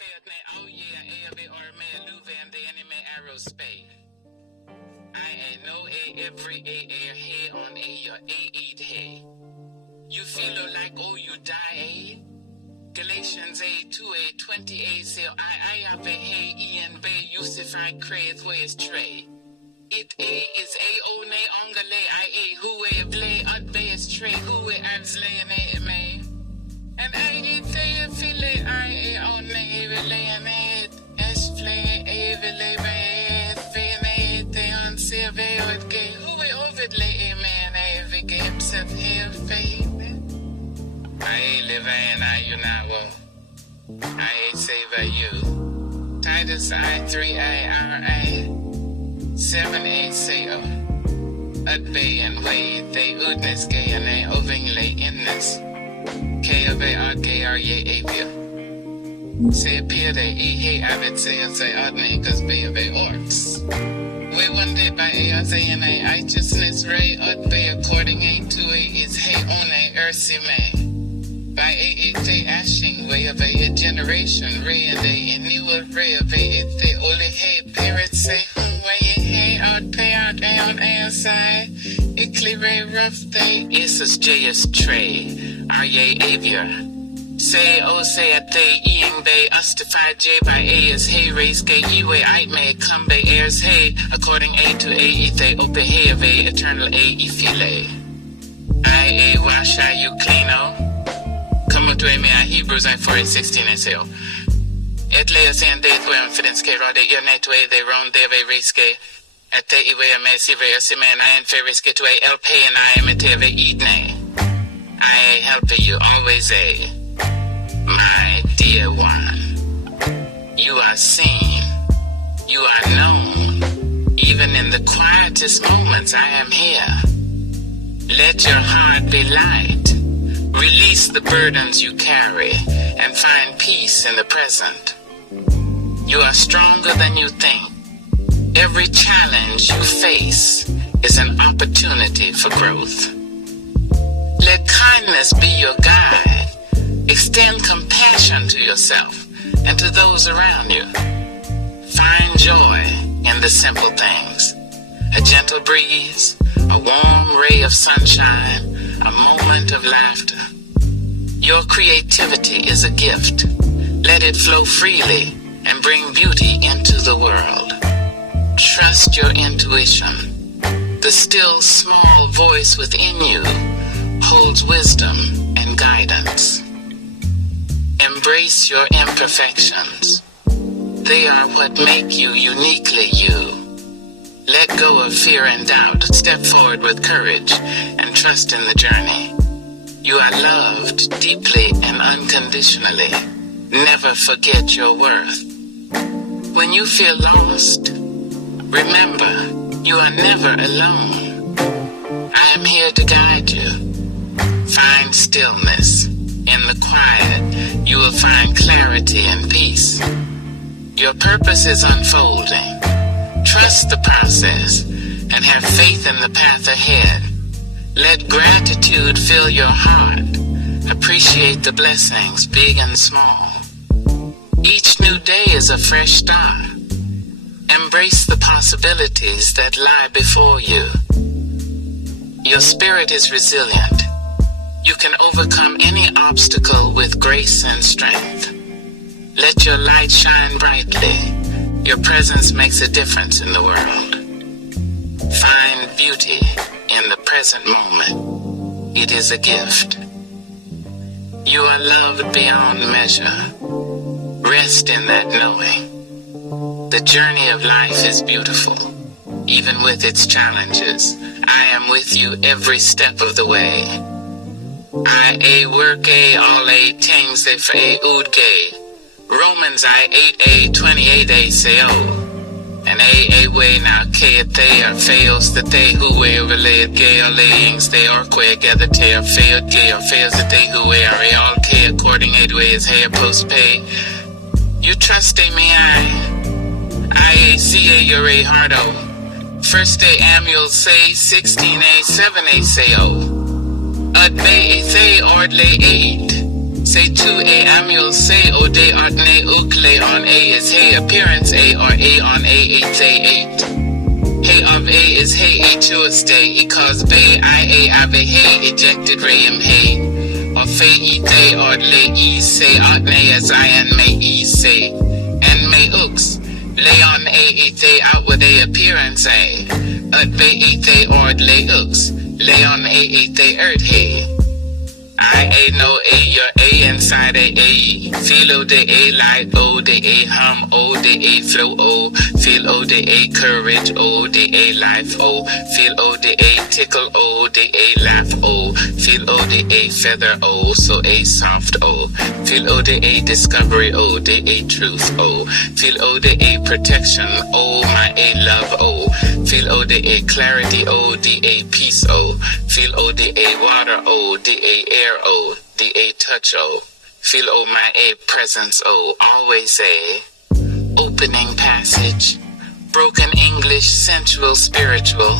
E-their-tay, oh yeah, Eople-pay or may Luve and the enemy Hare-shay. I no a every Hare-hay on your E-their-tay. You feel like you die Galatians 2:20 say I have a hey E-and-bay Use-fay crave Is-thay. It is Oin-nay ongale I who play Eart-hay Is-thay who Ews-nay and may. And E-thay feel I Oin-nay relay and Is-play Eople-pay they on survey or gay who overlay man every game self here faith. I live and you now I save you. Titus I3 7 say Eart-hay and way they Oice-gay and Oving-lay inness. K-vay Eart-gay apia. Say appear they E-hay avid say Eart-nay cause Eople-pay orcs. We one day by Ews-nay righteousness ray Eart-pay according to Is-hay Oin-nay Ulse-pay. By E-thay ashing way of a generation ray and a newer ray of E-thay Ole-hay parrot-say way Eart-pay on Is-say Ickley-ray rough-thay Is-jay Are-ye Say O-say-thay E-ing-bay Ust-fay by Is-hay race-gay E-way I-may come-bay Ears-hay according to E-thay Ope-hay eternal E-file. I wash-ay you clean-o. Come to me Hebrews 4:16 say et lay us and death where confidence K rod Eos-nay to they round there way race gay at the way may see very man I am fair risk to Eople-pay and I am a Ews-nay. I help you always my dear one. You are seen, you are known, even in the quietest moments I am here. Let your heart be light. Release the burdens you carry and find peace in the present. You are stronger than you think. Every challenge you face is an opportunity for growth. Let kindness be your guide. Extend compassion to yourself and to those around you. Find joy in the simple things. A gentle breeze, a warm ray of sunshine, a moment of laughter. Your creativity is a gift. Let it flow freely and bring beauty into the world. Trust your intuition. The still small voice within you holds wisdom and guidance. Embrace your imperfections. They are what make you uniquely you. Let go of fear and doubt. Step forward with courage and trust in the journey. You are loved deeply and unconditionally. Never forget your worth. When you feel lost, remember, you are never alone. I am here to guide you. Find stillness. In the quiet, you will find clarity and peace. Your purpose is unfolding. Trust the process and have faith in the path ahead. Let gratitude fill your heart. Appreciate the blessings, big and small. Each new day is a fresh start. Embrace the possibilities that lie before you. Your spirit is resilient. You can overcome any obstacle with grace and strength. Let your light shine brightly. Your presence makes a difference in the world. Find beauty in the present moment. It is a gift. You are loved beyond measure. Rest in that knowing. The journey of life is beautiful, even with its challenges. I am with you every step of the way. I work all things they for Oud-gay. Romans 8:28 say and way now K-thay are fails that they who way overlaid gay or layings they are quay gather te are failed gay or fails that they who way are all K according to Is-hay post-pay. You trust me I see your hardo. First day Amuel say 16 7 say Eart-hay E-thay Ord-lay 8 Say 2A Amul-say O-day Eart-nay Eople-pay on A is Hay appearance-ay or A on A E-thay 8. Hay-of-a is Hay aptures-cay Eos-vay I-a-ave Hay ejected Rom-fray E-thay E-thay Art-lay Is-say Eart-nay as may Is-say and may lay on A E-thay out with A appearance-ay Eart-vay E-thay Art-lay lay on A E-thay Eart-hay. I know A, your A inside A, feel O, the A light, O, the A hum, O, the A flow, O, feel O, the A courage, O, the A life, O, feel O, the A tickle, O, the A laugh, O, feel O, the A feather, O, so A soft, O, feel O, the A discovery, O, the A truth, O, feel O, the A protection, O, my A love, O, feel O, the A clarity, O, the A peace, O, feel O, the A water, O, the A air, O, the A touch, O, feel O my A presence, O, always A, opening passage, broken English, sensual, spiritual.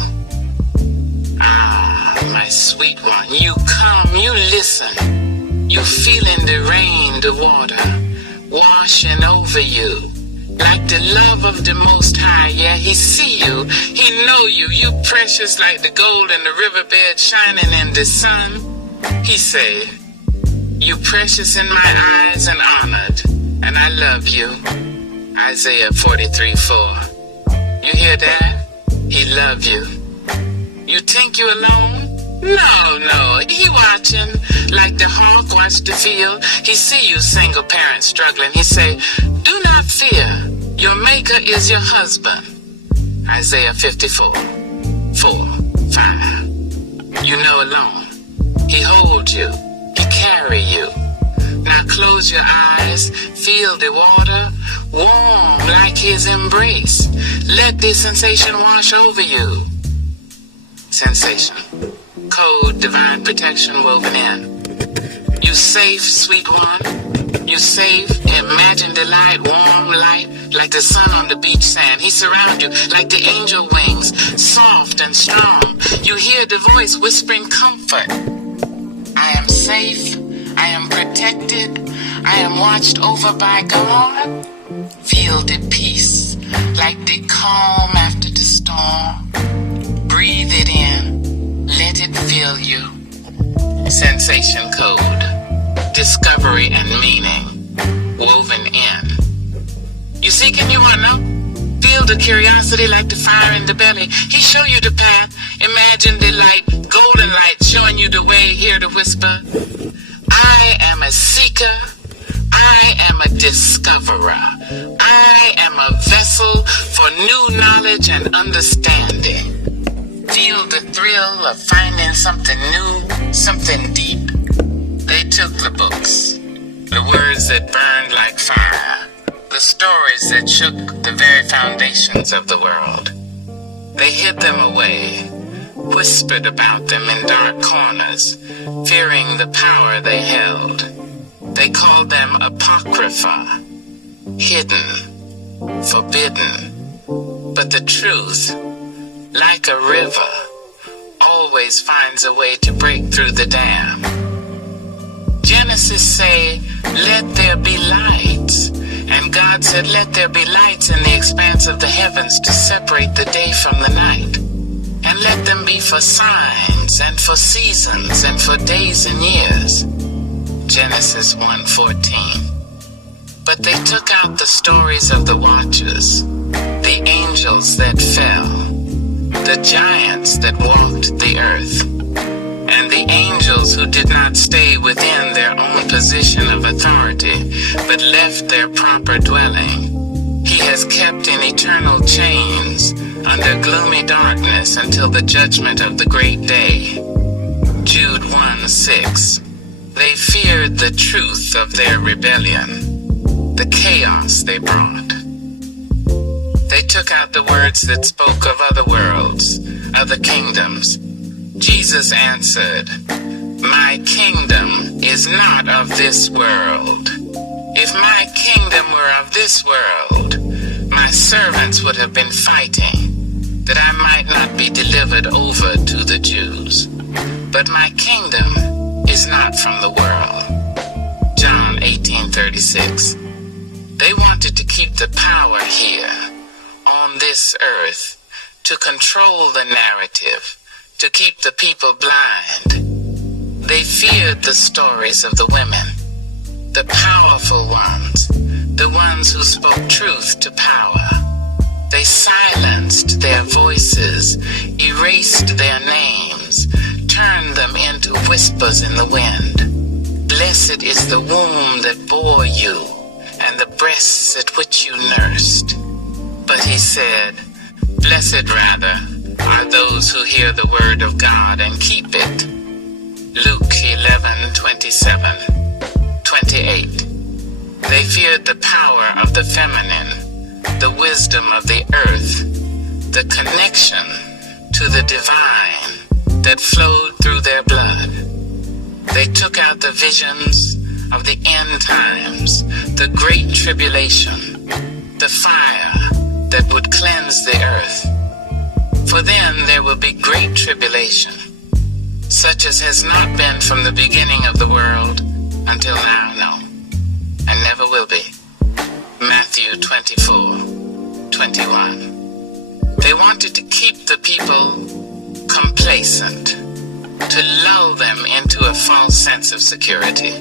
Ah, my sweet one, you come, you listen, you feeling the rain, the water, washing over you, like the love of the Most High. Yeah, He see you, He know you, you precious like the gold in the riverbed shining in the sun. He say, you precious in my eyes and honored, and I love you. Isaiah 43:4. You hear that? He love you. You think you alone? No, He watching, like the hawk watch the field. He see you single parent struggling. He say, do not fear, your maker is your husband. Isaiah 54:4-5. You know alone. He holds you, He carry you. Now close your eyes, feel the water, warm like His embrace. Let this sensation wash over you. Sensation, code, divine protection woven in. You safe, sweet one, you safe. Imagine the light, warm light, like the sun on the beach sand. He surround you like the angel wings, soft and strong. You hear the voice whispering comfort. I am safe, I am protected, I am watched over by God. Feel the peace, like the calm after the storm. Breathe it in, let it fill you. Sensation code, discovery and meaning, woven in. You seeking, you wanna know? Feel the curiosity like the fire in the belly. He show you the path. Imagine the light, golden light, showing you the way. Hear the whisper. I am a seeker. I am a discoverer. I am a vessel for new knowledge and understanding. Feel the thrill of finding something new, something deep. They took the books, the words that burned like fire, the stories that shook the very foundations of the world. They hid them away, whispered about them in dark corners, fearing the power they held. They called them apocrypha, hidden, forbidden. But the truth, like a river, always finds a way to break through the dam. Genesis say, let there be lights. And God said, let there be lights in the expanse of the heavens to separate the day from the night. And let them be for signs and for seasons and for days and years. Genesis 1:14. But they took out the stories of the watchers, the angels that fell, the giants that walked the earth, and the angels who did not stay within their own position of authority, but left their proper dwelling. He has kept in eternal chains under gloomy darkness until the judgment of the great day. Jude 1:6. They feared the truth of their rebellion, the chaos they brought. They took out the words that spoke of other worlds, other kingdoms. Jesus answered, my kingdom is not of this world. If my kingdom were of this world, my servants would have been fighting, that I might not be delivered over to the Jews. But my kingdom is not from the world. 6. They wanted to keep the power here, on this earth, to control the narrative, to keep the people blind. They feared the stories of the women, the powerful ones, the ones who spoke truth to power. They silenced their voices, erased their names, turned them into whispers in the wind. Blessed is the womb that bore you, and the breasts at which you nursed. But he said, blessed rather are those who hear the word of God and keep it. Luke 11:27-28. They feared the power of the feminine, the wisdom of the earth, the connection to the divine that flowed through their blood. They took out the visions of the end times, the great tribulation, the fire that would cleanse the earth. For then there will be great tribulation, such as has not been from the beginning of the world until now, no, and never will be. Matthew 24:21. They wanted to keep the people complacent, to lull them into a false sense of security,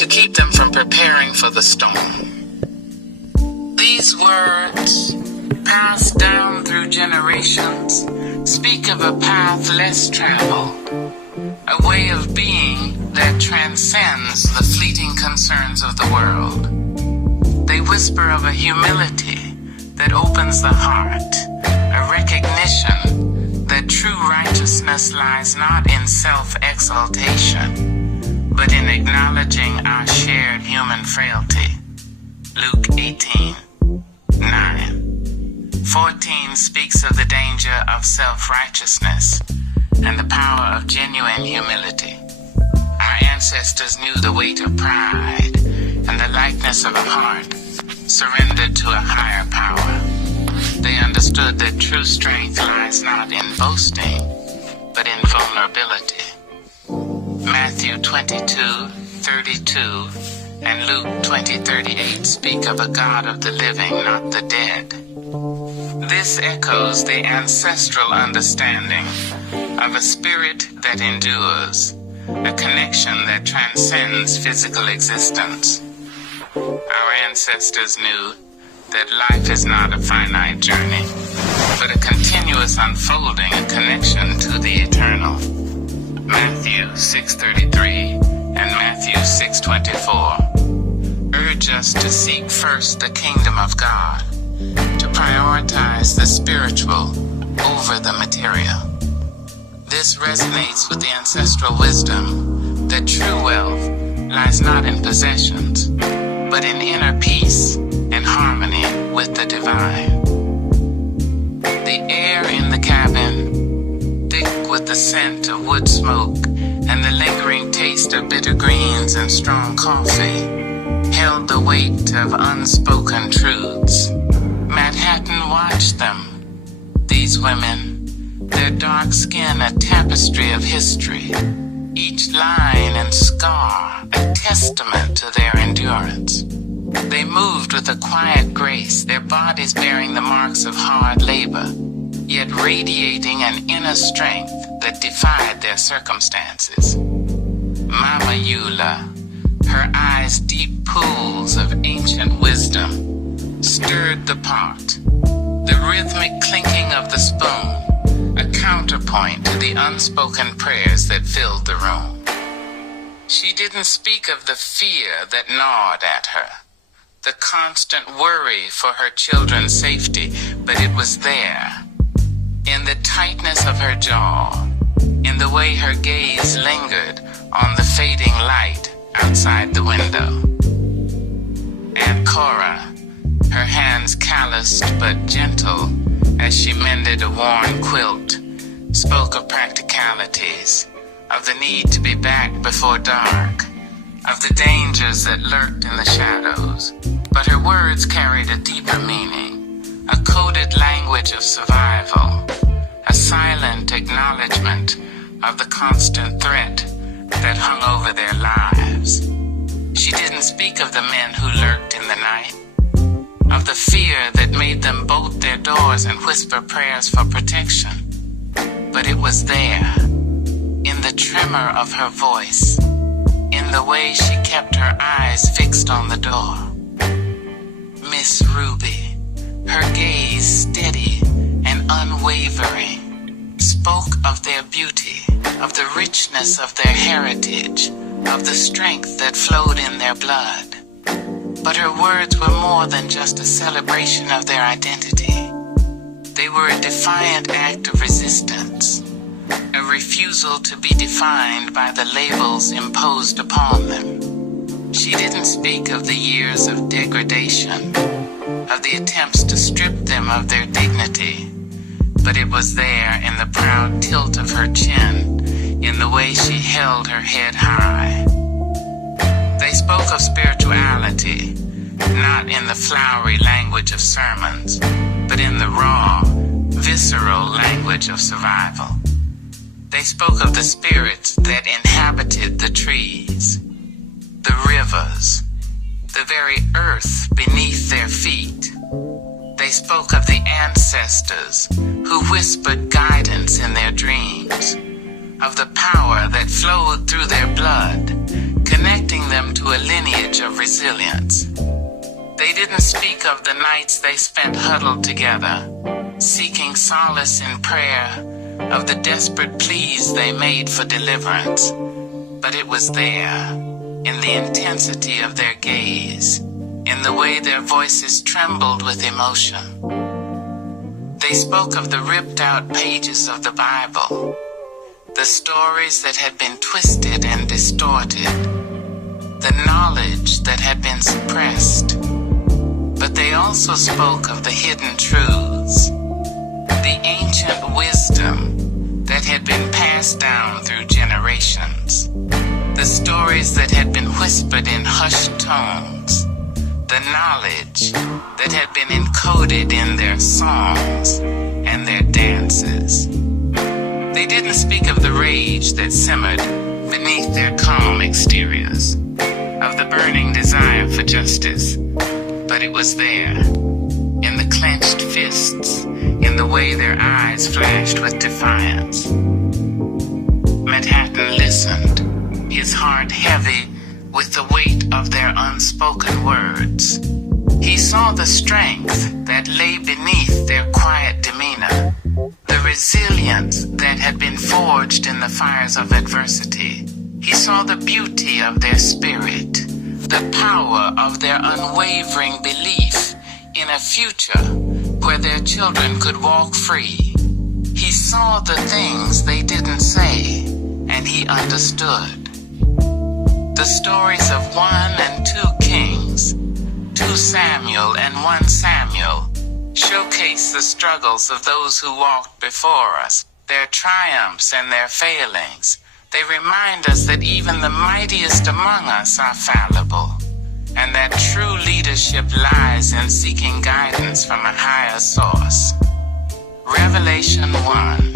to keep them from preparing for the storm. These words, passed down through generations, speak of a path less traveled, a way of being that transcends the fleeting concerns of the world. They whisper of a humility that opens the heart, a recognition that true righteousness lies not in self-exaltation, but in acknowledging our shared human frailty. Luke 18:9. 14 speaks of the danger of self-righteousness and the power of genuine humility. Our ancestors knew the weight of pride and the lightness of a heart surrendered to a higher power. They understood that true strength lies not in boasting, but in vulnerability. Matthew 22:32 and Luke 20:38 speak of a God of the living, not the dead. This echoes the ancestral understanding of a spirit that endures, a connection that transcends physical existence. Our ancestors knew that life is not a finite journey, but a continuous unfolding, a connection to the eternal. Matthew 6:33 and Matthew 6:24 urge us to seek first the kingdom of God, to prioritize the spiritual over the material. This resonates with the ancestral wisdom that true wealth lies not in possessions, but in inner peace and harmony with the divine. The air in the cabin, thick with the scent of wood smoke and the lingering taste of bitter greens and strong coffee, held the weight of unspoken truths. Madhatan watched them, these women, their dark skin a tapestry of history, each line and scar a testament to their endurance. They moved with a quiet grace, their bodies bearing the marks of hard labor, yet radiating an inner strength that defied their circumstances. Mama Eula, her eyes deep pools of ancient wisdom, stirred the pot, the rhythmic clinking of the spoon, a counterpoint to the unspoken prayers that filled the room. She didn't speak of the fear that gnawed at her, the constant worry for her children's safety, but it was there, in the tightness of her jaw, in the way her gaze lingered on the fading light outside the window. Aunt Cora, her hands calloused but gentle as she mended a worn quilt, spoke of practicalities, of the need to be back before dark, of the dangers that lurked in the shadows. But her words carried a deeper meaning, a coded language of survival, a silent acknowledgement of the constant threat that hung over their lives. She didn't didn't speak of the men who lurked in the night, of the fear that made them bolt their doors and whisper prayers for protection. But it was there, in the tremor of her voice, in the way she kept her eyes fixed on the door. Miss Ruby, her gaze steady and unwavering, spoke of their beauty, of the richness of their heritage, of the strength that flowed in their blood. But her words were more than just a celebration of their identity. They were a defiant act of resistance, a refusal to be defined by the labels imposed upon them. She didn't speak of the years of degradation, of the attempts to strip them of their dignity, but it was there in the proud tilt of her chin, in the way she held her head high. They spoke of spirituality, not in the flowery language of sermons, but in the raw, visceral language of survival. They spoke of the spirits that inhabited the trees, the rivers, the very earth beneath their feet. They spoke of the ancestors who whispered guidance in their dreams, of the power that flowed through their blood, connecting them to a lineage of resilience. They didn't speak of the nights they spent huddled together, seeking solace in prayer, of the desperate pleas they made for deliverance, but it was there, in the intensity of their gaze, in the way their voices trembled with emotion. They spoke of the ripped-out pages of the Bible, the stories that had been twisted and distorted, the knowledge that had been suppressed. But they also spoke of the hidden truths, the ancient wisdom that had been passed down through generations, the stories that had been whispered in hushed tones, the knowledge that had been encoded in their songs and their dances. They didn't speak of the rage that simmered beneath their calm exteriors, of the burning desire for justice, but it was there, in the clenched fists, in the way their eyes flashed with defiance. Madhatan listened, his heart heavy with the weight of their unspoken words. He saw the strength that lay beneath their quiet demeanor, the resilience that had been forged in the fires of adversity. He saw the beauty of their spirit, the power of their unwavering belief in a future where their children could walk free. He saw the things they didn't say, and he understood. The stories of 1 and 2 kings, 2 Samuel and 1 Samuel, showcase the struggles of those who walked before us, their triumphs and their failings. They remind us that even the mightiest among us are fallible, and that true leadership lies in seeking guidance from a higher source. Revelation 1.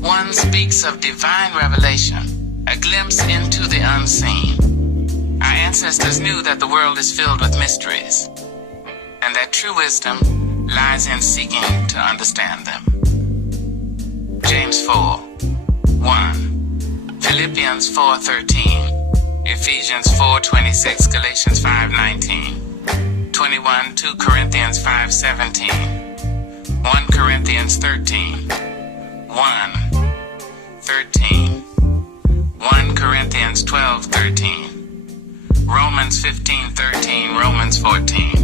1 speaks of divine revelation, a glimpse into the unseen. Our ancestors knew that the world is filled with mysteries, and that true wisdom lies in seeking to understand them. James 4. 1. Philippians 4:13, Ephesians 4:26, Galatians 5:19, 21, 2 Corinthians 5:17, 1 Corinthians 13, 1:13, 1 Corinthians 12:13, Romans 15:13, Romans 14,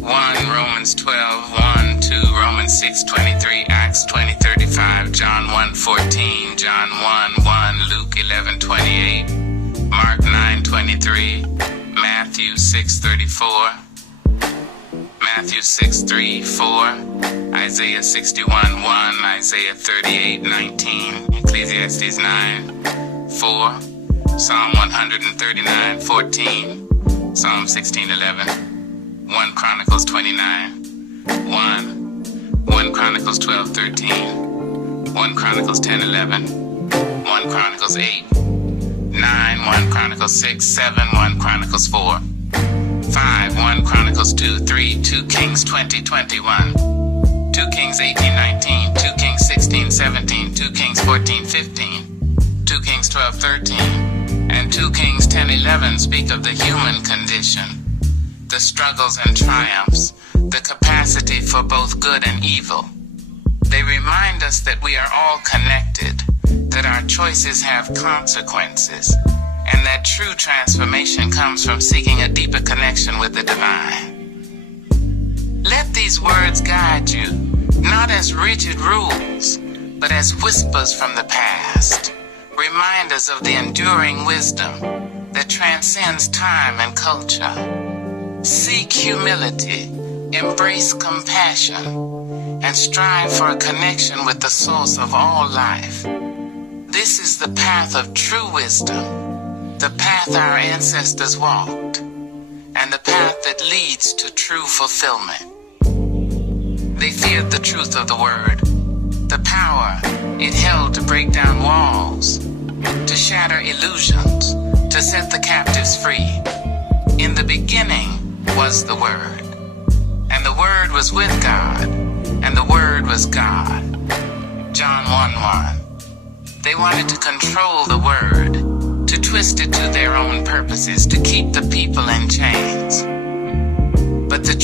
1 Romans 12, 1, 2 Romans 6:23, Acts 20:35, John 1:14, John 1:1, Luke 11:28, Mark 9:23, Matthew 6:34, Matthew 6:3-4, Isaiah 61:1, Isaiah 38:19, Ecclesiastes 9:4, Psalm 139:14, Psalm 16:11, 1 Chronicles 29:1, 1 Chronicles 12:13, 1 Chronicles 10:11, 1 Chronicles 8:9, 1 Chronicles Chronicles 6, 7, 1 Chronicles 4, 5, 1 Chronicles 2, 3, 2 Kings 20, 21, 2 Kings 18, 19, 2 Kings 16, 17, 2 Kings 14, 15, 2 Kings 12, 13, and 2 Kings 10, 11 speak of the human condition, the struggles and triumphs, the capacity for both good and evil. They remind us that we are all connected, that our choices have consequences, and that true transformation comes from seeking a deeper connection with the divine. Let these words guide you, not as rigid rules, but as whispers from the past, reminders of the enduring wisdom that transcends time and culture. Seek humility, embrace compassion, and strive for a connection with the source of all life. This is the path of true wisdom, the path our ancestors walked, and the path that leads to true fulfillment. They feared the truth of the word, the power it held to break down walls, to shatter illusions, to set the captives free. In the beginning was the Word, and the Word was with God, and the Word was God. John 1:1. They wanted to control the Word, to twist it to their own purposes, to keep the people in chains. But the